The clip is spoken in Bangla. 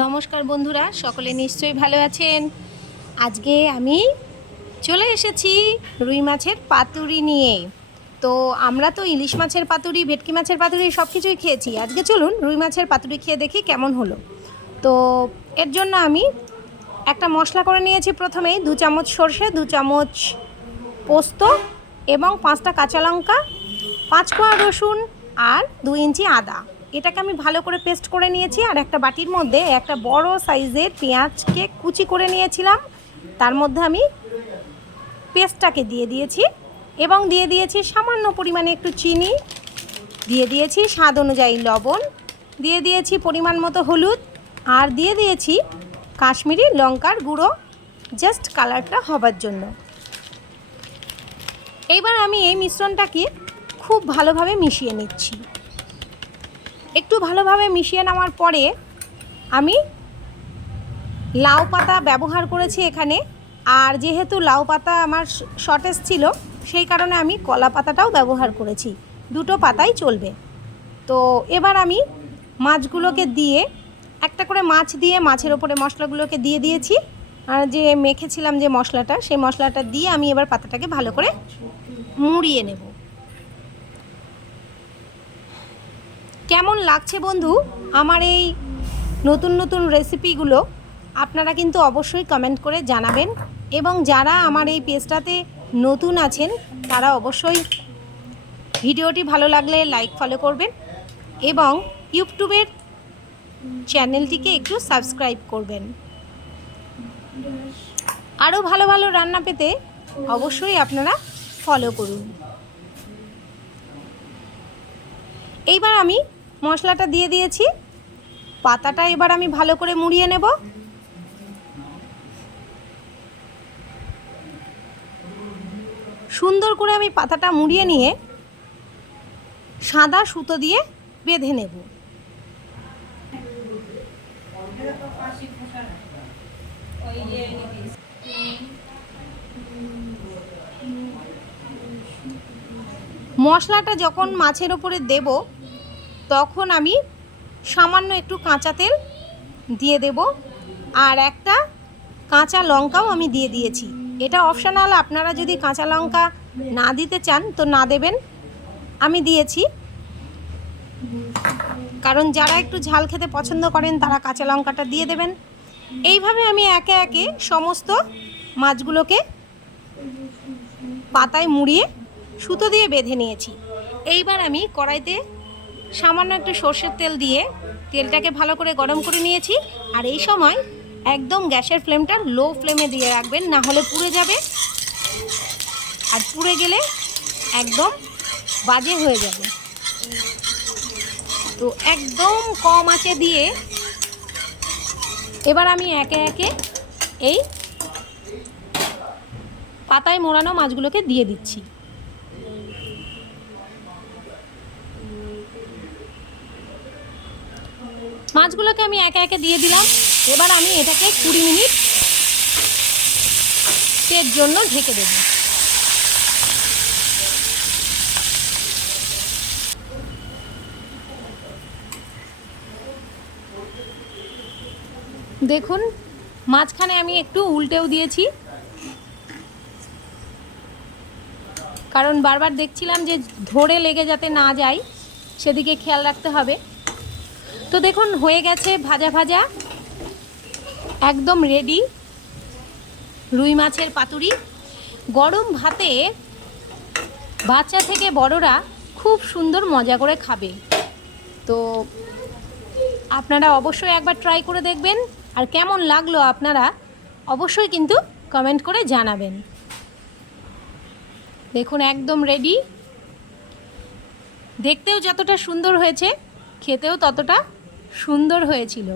নমস্কার বন্ধুরা, সকলে নিশ্চয়ই ভালো আছেন। আজকে আমি চলে এসেছি রুই মাছের পাতুরি নিয়ে। তো আমরা তো ইলিশ মাছের পাতুরি, ভেটকি মাছের পাতুরি সব কিছুই খেয়েছি। আজকে চলুন রুই মাছের পাতুরি খেয়ে দেখি কেমন হলো। তো এর জন্য আমি একটা মশলা করে নিয়েছি প্রথমেই, দু চামচ সর্ষে, দু চামচ পোস্ত এবং পাঁচটা কাঁচা লঙ্কা, পাঁচ কোয়া রসুন আর দু ইঞ্চি আদা। এটাকে আমি ভালো করে পেস্ট করে নিয়েছি আর একটা বাটির মধ্যে একটা বড় সাইজের পেঁয়াজকে কুচি করে নিয়েছিলাম। তার মধ্যে আমি পেস্টটাকে দিয়ে দিয়েছি এবং দিয়ে দিয়েছি সামান্য পরিমাণে একটু চিনি। দিয়ে দিয়েছি স্বাদ অনুযায়ী লবণ। দিয়ে দিয়েছি পরিমাণ মতো হলুদ। আর দিয়ে দিয়েছি কাশ্মীরি লঙ্কার গুঁড়ো জাস্ট কালারটা হবার জন্য। এইবার আমি এই মিশ্রণটাকে খুব ভালোভাবে মিশিয়ে নিচ্ছি। একটু ভালোভাবে মিশিয়ে নেওয়ার পরে আমি লাউ পাতা ব্যবহার করেছি এখানে। আর যেহেতু লাউ পাতা আমার শর্টেজ ছিল, সেই কারণে আমি কলা পাতাটাও ব্যবহার করেছি। দুটো পাতাই চলবে। তো এবার আমি মাছগুলোকে দিয়ে, একটা করে মাছ দিয়ে, মাছের ওপরে মশলাগুলোকে দিয়ে দিয়েছি। আর যে মেখেছিলাম যে মশলাটা, সেই মশলাটা দিয়ে আমি এবার পাতাটাকে ভালো করে মুড়িয়ে নেব। কেমন লাগছে বন্ধু? আমার এই নতুন নতুন রেসিপিগুলো আপনারা কিন্তু অবশ্যই কমেন্ট করে জানাবেন এবং যারা আমার এই পেজটাতে নতুন আছেন, তারা অবশ্যই ভিডিওটি ভালো লাগলে লাইক ফলো করবেন এবং ইউটিউবের চ্যানেলটিকে একটু সাবস্ক্রাইব করবেন। আরও ভালো ভালো রান্না পেতে অবশ্যই আপনারা ফলো করুন। এইবার আমি মশলাটা দিয়ে দিয়েছি। পাতাটা এবার আমি ভালো করে মুড়িয়ে নেব। সুন্দর করে আমি পাতাটা মুড়িয়ে নিয়ে সাদা সুতো দিয়ে বেঁধে নেব। মশলাটা যখন মাছের ওপরে দেব তখন আমি সামান্য একটু কাঁচা তেল দিয়ে দেব আর একটা কাঁচা লঙ্কাও আমি দিয়ে দিয়েছি। এটা অপশানাল আপনারা যদি কাঁচা লঙ্কা না দিতে চান তো না দেবেন। আমি দিয়েছি। কারণ যারা একটু ঝাল খেতে পছন্দ করেন, তারা কাঁচা লঙ্কাটা দিয়ে দেবেন। এইভাবে আমি একে একে সমস্ত মাছগুলোকে পাতায় মুড়িয়ে সুতো দিয়ে বেঁধে নিয়েছি। এইবার আমি কড়াইতে সামান্য একটু সর্ষের তেল দিয়ে তেলটাকে ভালো করে গরম করে নিয়েছি। আর এই সময় একদম গ্যাসের ফ্লেমটা লো ফ্লেমে দিয়ে রাখবেন, না হলে পুড়ে যাবে। আর পুড়ে গেলে একদম বাজে হয়ে যাবে। তো একদম কম আঁচে দিয়ে এবার আমি একে একে এই পাতায় মোড়ানো মাছগুলোকে দিয়ে দিচ্ছি। মাছগুলোকে আমি একে একে দিয়ে দিলাম। এবার আমি এটাকে কুড়ি মিনিট এর জন্য ঢেকে দেব। দেখুন, মাঝখানে আমি একটু উল্টেও দিয়েছি। কারণ বারবার দেখছিলাম যে ধরে লেগে যাতে না যায়, সেদিকে খেয়াল রাখতে হবে। তো দেখুন, হয়ে গেছে ভাজা ভাজা। একদম রেডি রুই মাছের পাতুরি। গরম ভাতে বাচ্চা থেকে বড়রা খুব সুন্দর মজা করে খাবে। তো আপনারা অবশ্যই একবার ট্রাই করে দেখবেন। আর কেমন লাগল আপনারা অবশ্যই কিন্তু কমেন্ট করে জানাবেন। দেখুন, একদম রেডি দেখতেও যতটা সুন্দর হয়েছে, খেতেও ততটা সুন্দর হয়েছিল।